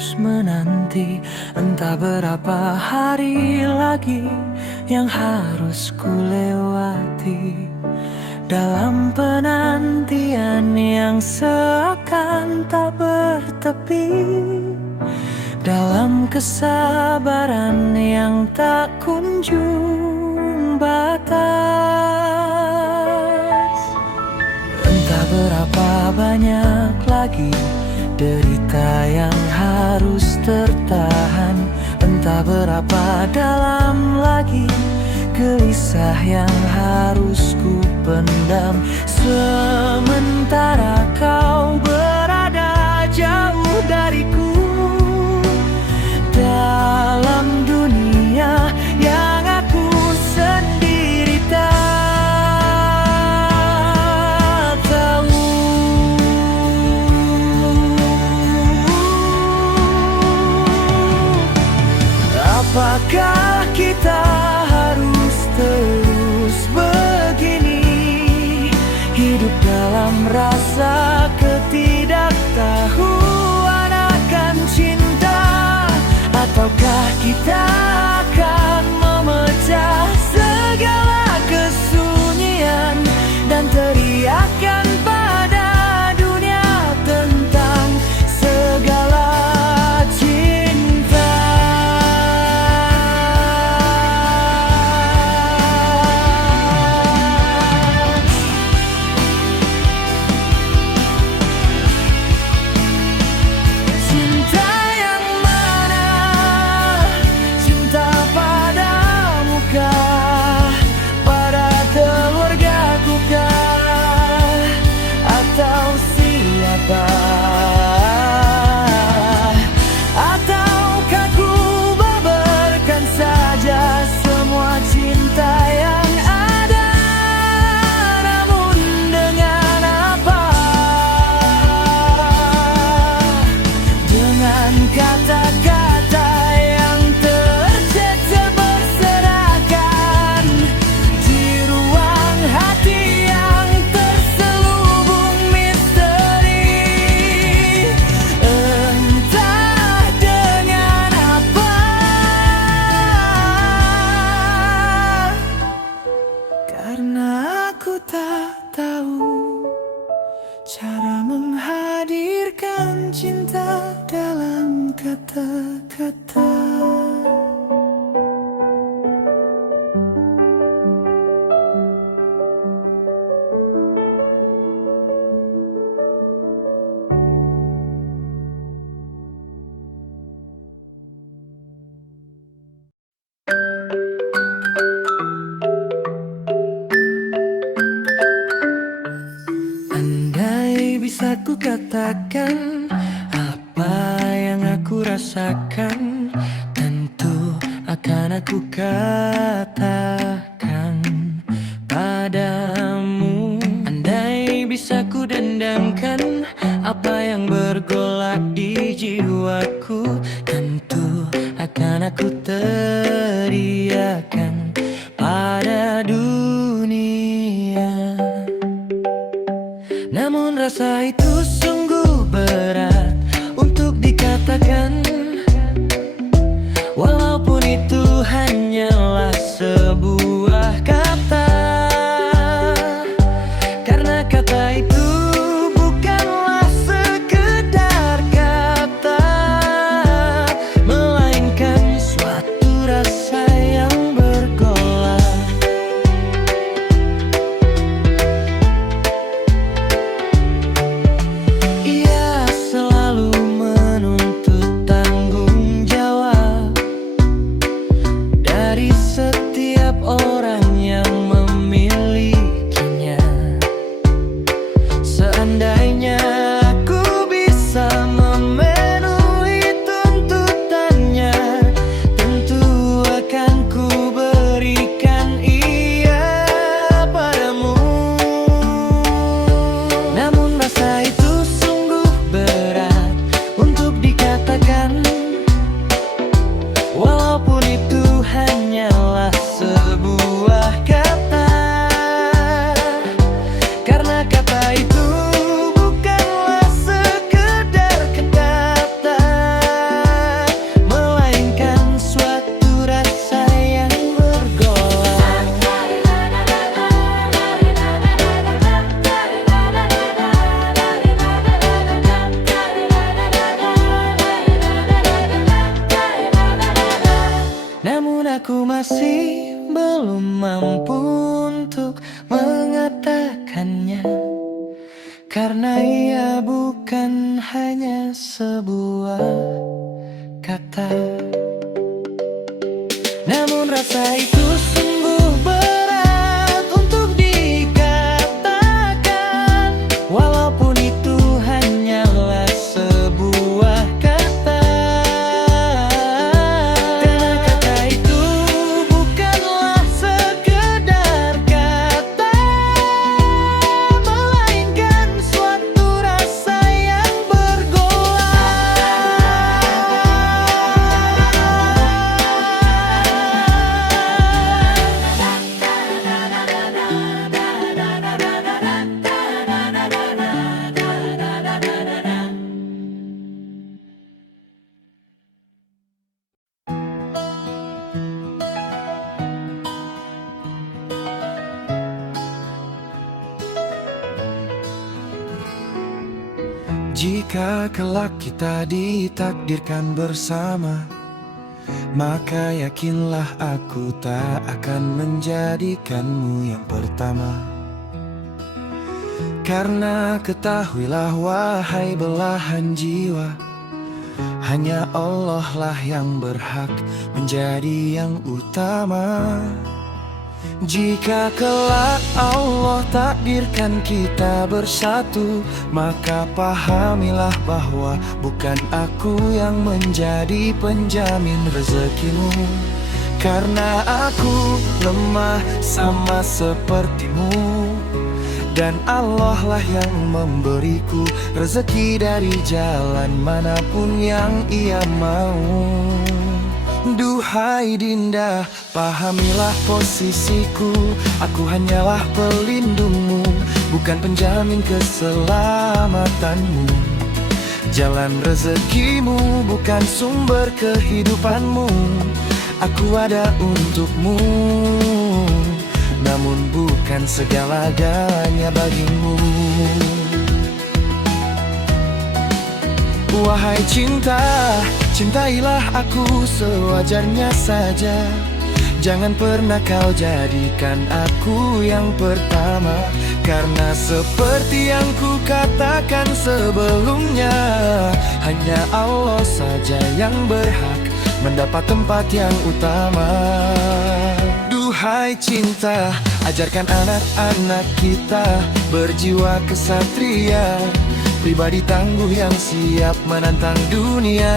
terus menanti. Entah berapa hari lagi yang harus ku lewati dalam penantian yang seakan tak bertepi, dalam kesabaran yang tak kunjung batas. Entah berapa banyak lagi derita yang harus tertahan, entah berapa dalam lagi gelisah yang harus ku pendam. Sementara kau berada jauh dariku dalam dunia yang aku sendiri tak tahu. Apakah kita harus terus begini, hidup dalam rasa ketidaktahuan akan cinta? Ataukah kita akan memecah segala kesunyian dan teriakkan pada dunia tentang segala cinta? Cinta yang mana? Cinta padamu kah? Pada keluargaku kah? Atau siapa? Ataukah ku babarkan saja semua cinta yang ada? Namun dengan apa? Dengan kata-kata yang tercecer berserakan di ruang hati yang terselubung misteri. Entah dengan apa, karena aku tak tahu cara menghadirkan cinta dalam kata-kata. Andai bisa ku katakan apa yang aku rasakan, tentu akan aku katakan padamu. Andai bisa ku dendamkan apa yang bergolak di jiwaku, tentu akan aku teriakan pada dunia. Namun rasa itu sungguh berat untuk dikatakan, walaupun itu hanyalah sebuah kata. Karena kata itu bukanlah sekedar kata, masih belum mampu untuk mengatakannya, karena ia bukan hanya sebuah kata. Namun rasa itu sungguh berat untuk dikatakan, walaupun itu hanyalah sebuah kata. Karena kata itu bukanlah sekedar kata, melainkan suatu rasa yang Jika kelak kita ditakdirkan bersama, maka yakinlah aku tak akan menjadikanmu yang pertama. Karena ketahuilah wahai belahan jiwa, hanya Allah lah yang berhak menjadi yang utama. Jika kelak Allah takdirkan kita bersatu, maka pahamilah bahwa bukan aku yang menjadi penjamin rezekimu. Karena aku lemah sama sepertimu, dan Allah lah yang memberiku rezeki dari jalan manapun yang Ia mau. Duhai Dinda, pahamilah posisiku, aku hanyalah pelindungmu, bukan penjamin keselamatanmu. Jalan rezekimu bukan sumber kehidupanmu, aku ada untukmu, namun bukan segala-galanya bagimu. Wahai cinta, cintailah aku sewajarnya saja. Jangan pernah kau jadikan aku yang pertama, karena seperti yang ku katakan sebelumnya, hanya Allah saja yang berhak mendapat tempat yang utama. Duhai cinta, ajarkan anak-anak kita berjiwa kesatria, pribadi tangguh yang siap menantang dunia.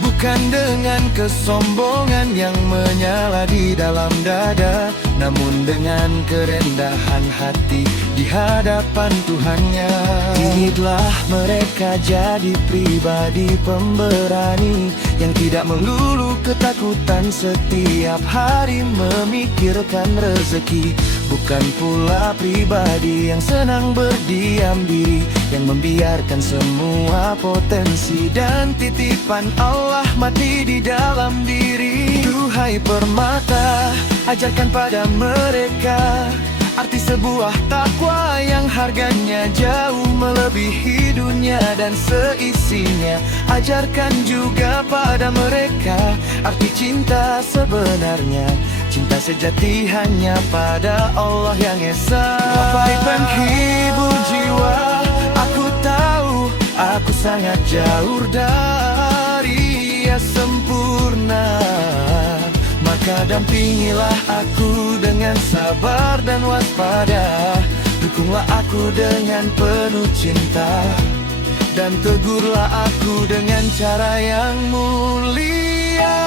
Bukan dengan kesombongan yang menyala di dalam dada, namun dengan kerendahan hati di hadapan Tuhannya. Didiklah mereka jadi pribadi pemberani yang tidak melulu ketakutan setiap hari memikirkan rezeki. Bukan pula pribadi yang senang berdiam diri, yang membiarkan semua potensi dan titipan Allah mati di dalam diri. Duhai permata, ajarkan pada mereka arti sebuah takwa yang harganya jauh melebihi dunia dan seisinya. Ajarkan juga pada mereka arti cinta sebenarnya, cinta sejati hanya pada Allah yang Esa. Wahai penghibur jiwa, aku tahu aku sangat jauh dari yang sempurna, maka dampingilah aku dengan sabar dan waspada. Dukunglah aku dengan penuh cinta, dan tegurlah aku dengan cara yang mulia.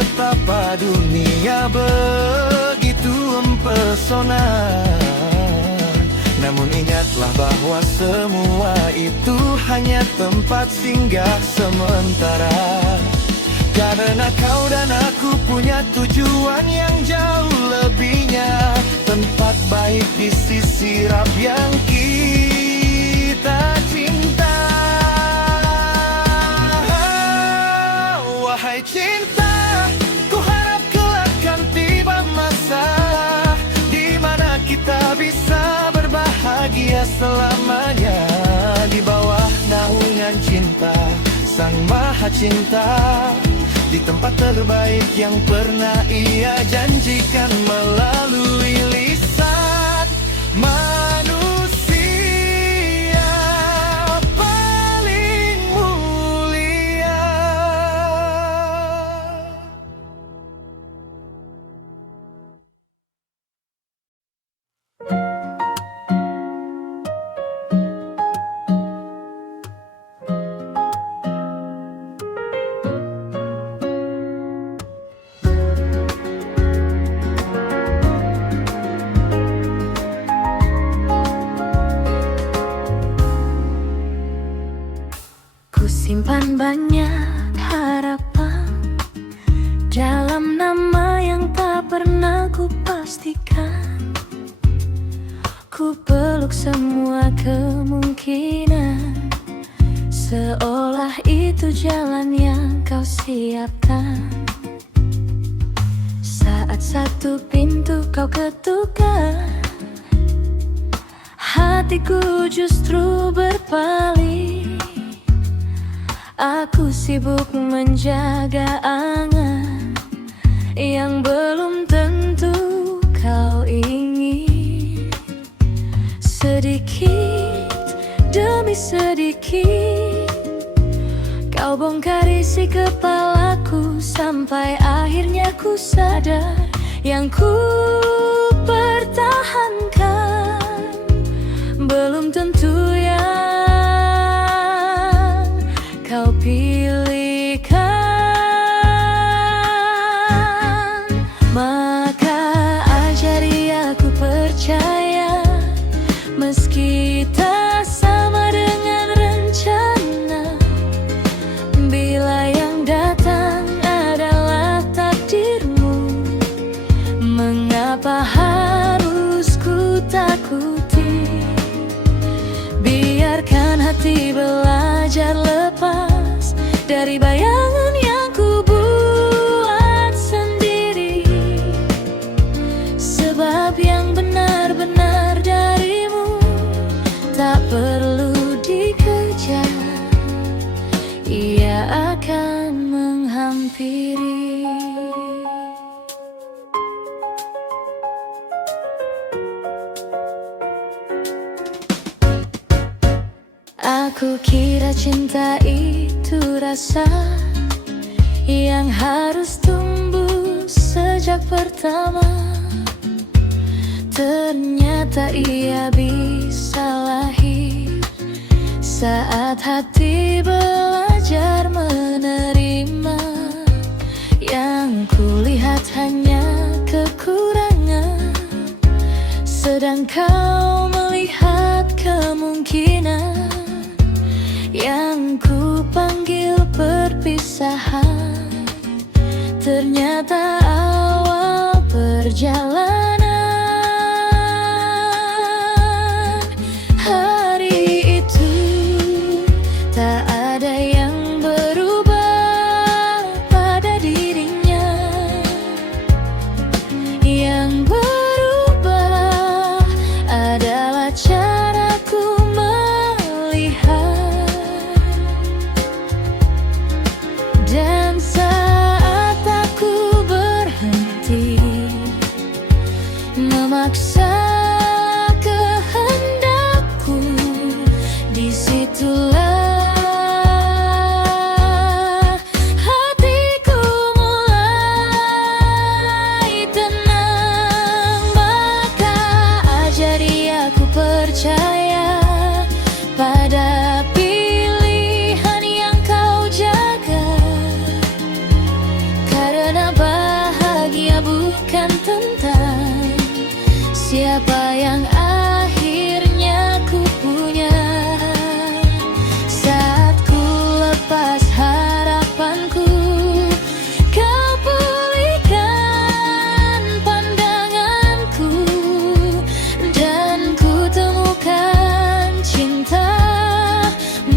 Betapa dunia begitu mempesona, namun ingatlah bahwa semua itu hanya tempat singgah sementara. Karena kau dan aku punya tujuan yang jauh lebihnya, tempat baik di sisi Rabb selamanya. Di bawah naungan cinta Sang Maha Cinta, di tempat terbaik yang pernah Ia janjikan melalui lisan manusia paling mulia. Simpan banyak harapan dalam nama yang tak pernah ku pastikan. Ku peluk semua kemungkinan, seolah itu jalan yang kau siapkan. Saat satu pintu kau ketukkan, hatiku justru berpaling. Aku sibuk menjaga angan yang belum tentu kau ingin. Sedikit demi sedikit kau bongkar isi kepalaku, sampai akhirnya ku sadar yang ku pertahankan belum tentu yang kau pilihkan. Maka ajari aku percaya, meski tak sama dengan rencana. Bila yang datang adalah takdirmu, mengapa harus ku takuti? Biarkan hati belajar lepas dari bayangan yang ku buat sendiri. Sebab yang benar-benar darimu tak perlu dikejar, ia akan menghampiri. Aku kira cinta itu rasa yang harus tumbuh sejak pertama. Ternyata ia bisa lahir saat hati belajar menerima. Yang kulihat hanya kekurangan, sedang kau melihat kemungkinan. Yang ku panggil perpisahan, ternyata awal perjalanan. Hari itu tak ada yang berubah pada dirinya. Yang berubah adalah caraku melihat. Dan saat aku berhenti memaksa kehendakku, disitulah hatiku mulai tenang. Maka ajari aku percaya pada pilihan yang kau jaga. Karena bahagia bukan tentang siapa yang akhirnya ku punya. Saat ku lepas harapanku, kau pulihkan pandanganku, dan ku temukan cinta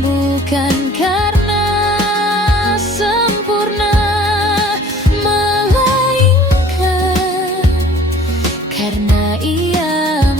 bukan karena sempurna, melainkan karena ia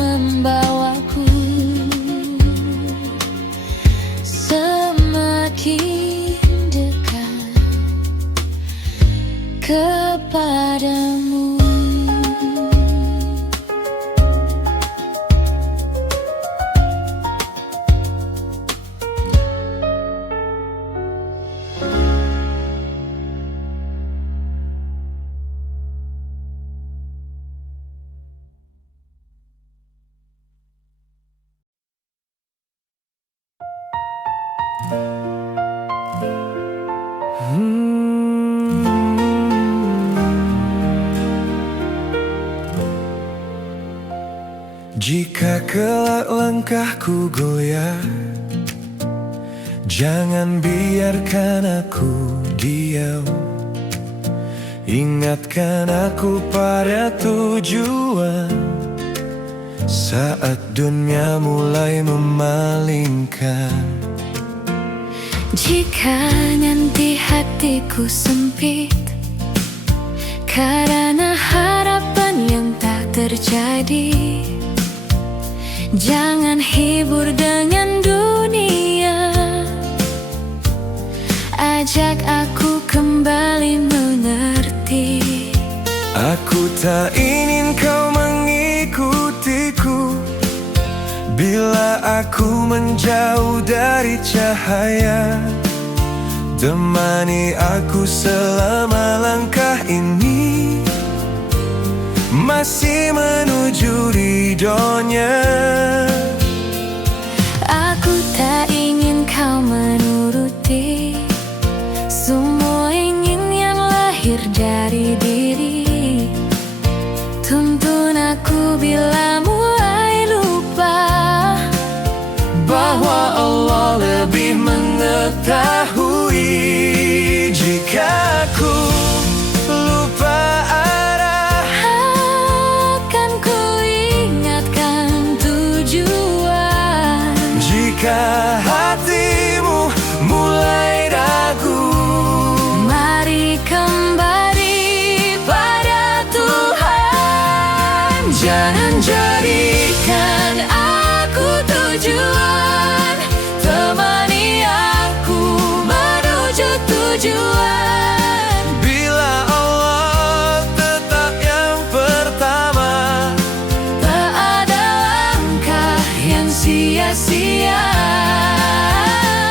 Jika kelak langkahku goyah, jangan biarkan aku diam. Ingatkan aku pada tujuan saat dunia mulai memalingkan. Jika nanti hatiku sempit karena harapan yang tak terjadi, jangan hibur dengan dunia. Ajak aku kembali mengerti. Aku tak ingin kau mengikutiku bila aku menjauh dari cahaya. Temani aku selama langkah ini masih menuju ridhonya. Aku tak ingin kau menuruti semua ingin yang lahir dari diri. Tuntun aku bila mulai lupa bahwa Allah lebih mengetahui. Jika aku lupa arah, akan ku ingatkan tujuan. jika hatimu mulai ragu, Mari kembali pada Tuhan. Jangan jadikan aku tujuan, temani aku menuju tujuan. bila Allah tetap yang pertama, Tak ada langkah yang sia-sia.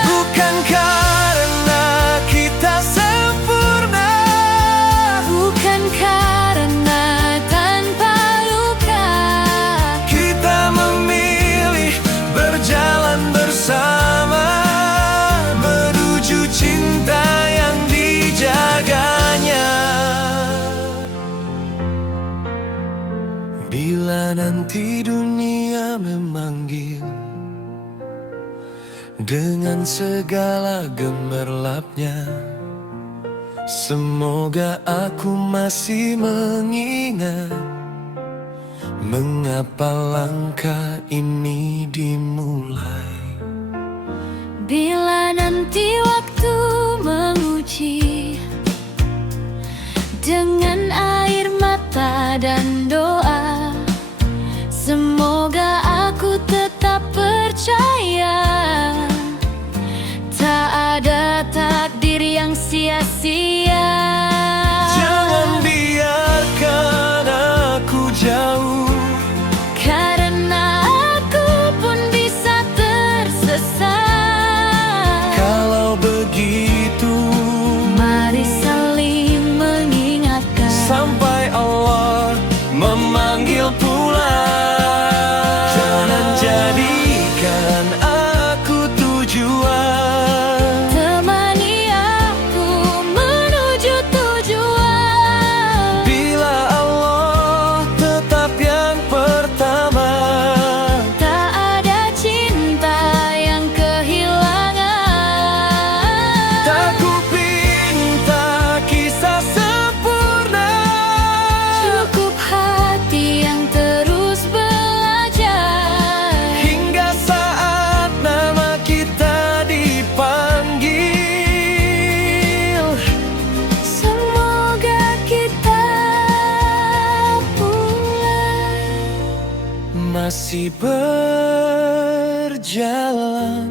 bukan karena kita sempurna, Bukan karena tanpa luka. kita memilih berjalan bersama menuju cinta yang dijaganya. Bila nanti dunia memanggil dengan segala gemerlapnya, semoga aku masih mengingat mengapa langkah ini dimulai. Bila nanti waktu menguji dengan air mata dan doa, semoga aku tetap percaya tak ada takdir yang sia-sia. Jangan biarkan aku jauh, Karena aku pun bisa tersesat. kalau begitu Mari saling mengingatkan sampai Allah memanggil pulang. Jangan jadikan aku tujuan, temani aku menuju tujuan. bila Allah tetap yang pertama, Tak ada cinta yang kehilangan. tak kupinta kisah sempurna, Cukup hati yang terus belajar hingga saat nama kita dipanggil. Semoga kita pulang. Masih berjalan